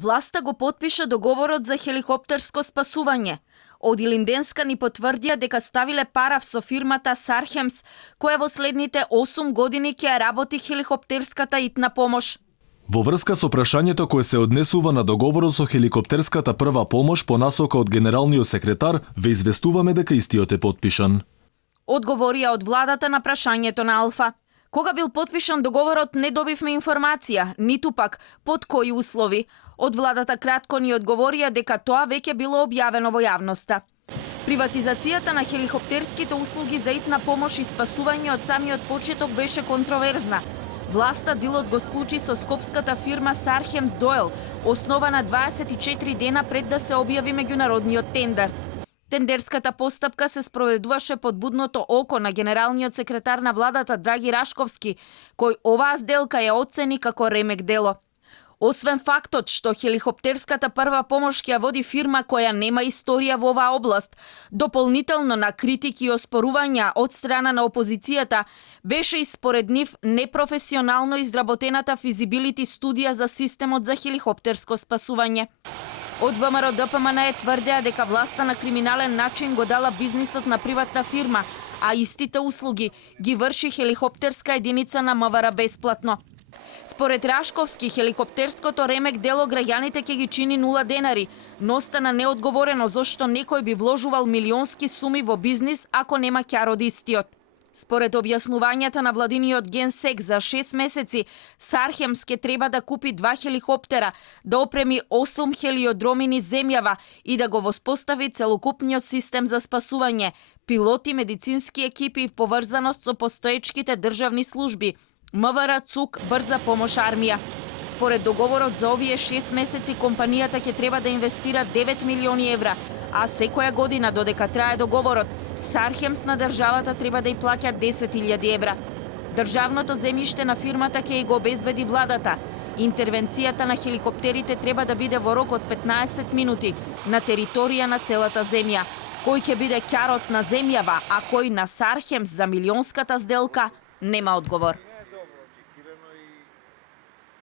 Власта го потпиша договорот за хеликоптерско спасување. Од Илинденска ни потврдија дека ставиле парав со фирмата Сархемс, која во следните 8 години ќе ја работи хеликоптерската итна помош. Во врска со прашањето кое се однесува на договорот со хеликоптерската прва помош по насока од генералниот секретар, ве известуваме дека истиот е потпишан. Одговорија од владата на прашањето на Алфа. Кога бил потпишан договорот не добивме информација, ниту пак под кои услови. Од владата кратко ни одговорија дека тоа веќе било објавено во јавноста. Приватизацијата на хеликоптерските услуги за итна помош и спасување од самиот почеток беше контроверзна. Власта дилот го склучи со скопската фирма Сархемс Дойл, основана 24 дена пред да се објави меѓународниот тендер. Тендерската постапка се спроведуваше под будното око на генералниот секретар на владата Драги Рашковски, кој оваа сделка ја оцени како ремек дело. Освен фактот што хеликоптерската прва помош ќе води фирма која нема историја во оваа област, дополнително на критики и оспорувања од страна на опозицијата, беше и според нив непрофесионално изработената физибилити студија за системот за хеликоптерско спасување. Од ВМРО ДПМН тврдеа дека власта на криминален начин го дала бизнисот на приватна фирма, а истите услуги ги врши хеликоптерска единица на МВР бесплатно. Според Рашковски, хеликоптерското ремек дело граѓаните ќе ги чини 0 денари, но остана неодговорено зошто некој би вложувал милионски суми во бизнис ако нема ќар од истиот. Според објаснувањата на владиниот генсек, за 6 месеци Сархемс ке треба да купи 2 хеликоптера, да опреми 8 хелиодроми низ земјава и да го воспостави целокупниот систем за спасување, пилоти, медицински екипи и поврзаност со постоечките државни служби, МВР, ЦУК, брза помош, армија. Според договорот за овие 6 месеци компанијата ќе треба да инвестира 9 милиони евра, а секоја година додека трае договорот, Сархемс на државата треба да ја плаќа 10.000 евра. Државното земјиште на фирмата ќе го обезбеди владата. Интервенцијата на хеликоптерите треба да биде во рок од 15 минути на територија на целата земја. Кој ќе биде ќарот на земјава, а кој на Сархемс за милионската сделка, нема одговор.